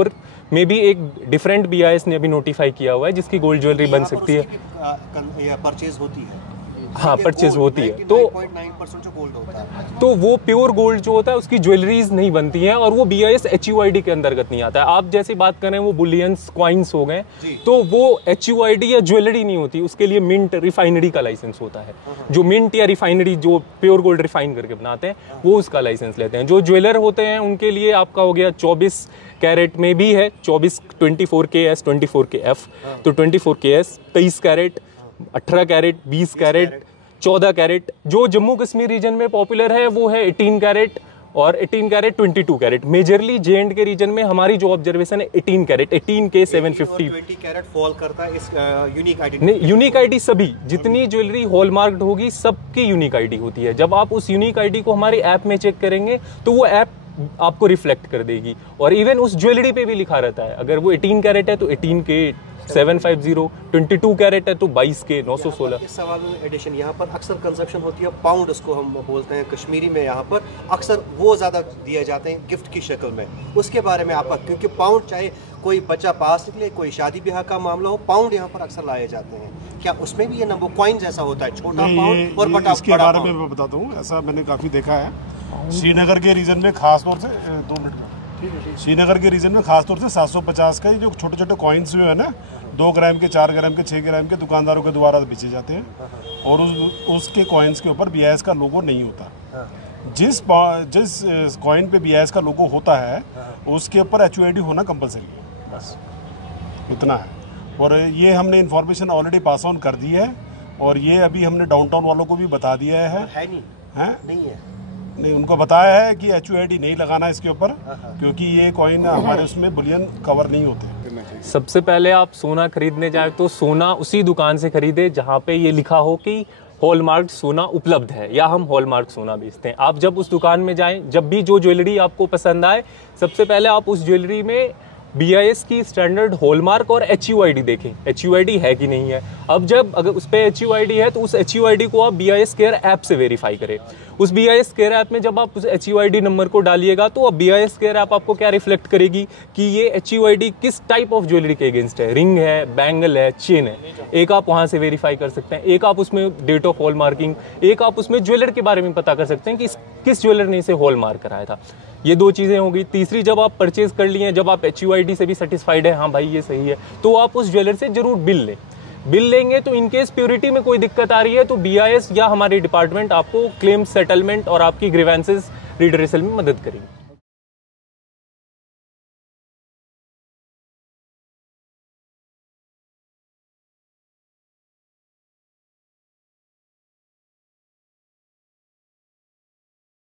और मे भी एक डिफरेंट BIS ने अभी नोटिफाई किया हुआ है जिसकी गोल्ड ज्वेलरी बन सकती है। परचेज होती है, हाँ परचेज होती है, तो 99% जो गोल्ड होता है तो वो प्योर गोल्ड जो होता है उसकी ज्वेलरीज नहीं बनती हैं और वो BIS HUID के अंतर्गत नहीं आता है। आप जैसे बात कर रहे हैं वो बुलियंस कॉइन्स हो गए, तो वो HUID या ज्वेलरी नहीं होती, उसके लिए मिंट रिफाइनरी का लाइसेंस होता है। जो मिंट या रिफाइनरी जो प्योर गोल्ड रिफाइन करके बनाते हैं वो उसका लाइसेंस लेते हैं। जो ज्वेलर होते हैं उनके लिए आपका हो गया 24 कैरेट में भी है, 24K/S 24K/F, तो 24K/S 23 carat, 18 carat, 20 carat, 14 carat. जो जम्मू कश्मीर रीजन में पॉपुलर है वो है 18 कैरेट और 18 कैरेट 22 कैरेट। मेजरली J&K के रीजन में हमारी जो ऑब्जर्वेशन है 18 कैरेट, 18K 750। 20 कैरेट फॉल करता है इस यूनिक आईडी। नहीं, यूनिक आईडी सभी जितनी ज्वेलरी हॉलमार्क्ड होगी सबकी यूनिक आईडी होती है। जब आप उस यूनिक आईडी को हमारे ऐप में चेक करेंगे तो वो ऐप आपको रिफ्लेक्ट कर देगी और इवन उस ज्वेलरी पे भी लिखा रहता है। अगर वो 18 कैरेट है तो 18K 750, 22 कैरेट है तो 22K 916। इस सवाल में एडिशन यहाँ पर अक्सर कंजप्शन होती है पाउंड, उसको हम बोलते हैं कश्मीरी में, यहाँ पर अक्सर वो ज़्यादा दिए जाते हैं गिफ्ट की शक्ल में। उसके बारे में आपका, क्योंकि पाउंड चाहे कोई बच्चा पास निकले, कोई शादी ब्याह का मामला हो, पाउंड यहाँ पर अक्सर लाए जाते हैं। क्या उसमें भी ये नंबर कॉइन जैसा होता है, छोटा पाउंड और बड़ा? इसके बारे में मैं बताता हूँ, ऐसा मैंने काफ़ी देखा है श्रीनगर के रीजन में, खास तौर से 2 मिनट, श्रीनगर के रीजन में खास तौर से 750 का जो छोटे छोटे कॉइन्स जो है ना, 2 ग्राम के, 4 ग्राम के, 6 ग्राम के दुकानदारों के द्वारा बेचे जाते हैं और उसके कॉइन्स के ऊपर BIS का लोगो नहीं होता। जिस कॉइन पे BIS का लोगो होता है उसके ऊपर HUID होना कंपलसरी है, बस इतना है। और ये हमने इन्फॉर्मेशन ऑलरेडी पास ऑन कर दी है और ये अभी हमने डाउनटाउन वालों को भी बता दिया है। नहीं है, नहीं, उनको बताया है कि HUID नहीं लगाना इसके ऊपर, क्योंकि ये कॉइन हमारे उसमें बुलियन कवर नहीं होते। सबसे पहले आप सोना खरीदने जाए तो सोना उसी दुकान से खरीदे जहाँ पे ये लिखा हो कि हॉलमार्क सोना उपलब्ध है या हम हॉलमार्क सोना बेचते हैं। आप जब उस दुकान में जाएं, जब भी जो ज्वेलरी आपको पसंद आए, सबसे पहले आप उस ज्वेलरी में BIS की स्टैंडर्ड हॉलमार्क और HUID देखें, HUID है कि नहीं है। अब जब अगर उस पर HUID है तो उस HUID को आप BIS केयर ऐप से वेरीफाई करें। उस BIS केयर ऐप में जब आप उस HUID नंबर को डालिएगा तो अब BIS केयर ऐप आपको क्या रिफ्लेक्ट करेगी कि ये HUID किस टाइप ऑफ ज्वेलरी के अगेंस्ट है, रिंग है, बैंगल है, चेन है। एक आप वहाँ से वेरीफाई कर सकते हैं, एक आप उसमें डेट ऑफ हॉल मार्किंग, एक आप उसमें ज्वेलर के बारे में पता कर सकते हैं कि किस ज्वेलर ने इसे हॉल मार्क कराया था। ये 2 चीज़ें हो गई। तीसरी, जब आप परचेज कर लिए, जब आप HUID से भी सेटिस्फाइड है, हाँ भाई ये सही है, तो आप उस ज्वेलर से जरूर बिल लें। बिल लेंगे तो इनकेस प्योरिटी में कोई दिक्कत आ रही है तो BIS या हमारी डिपार्टमेंट आपको क्लेम सेटलमेंट और आपकी ग्रीवेंसेस रिड्रेसल में मदद करेगी।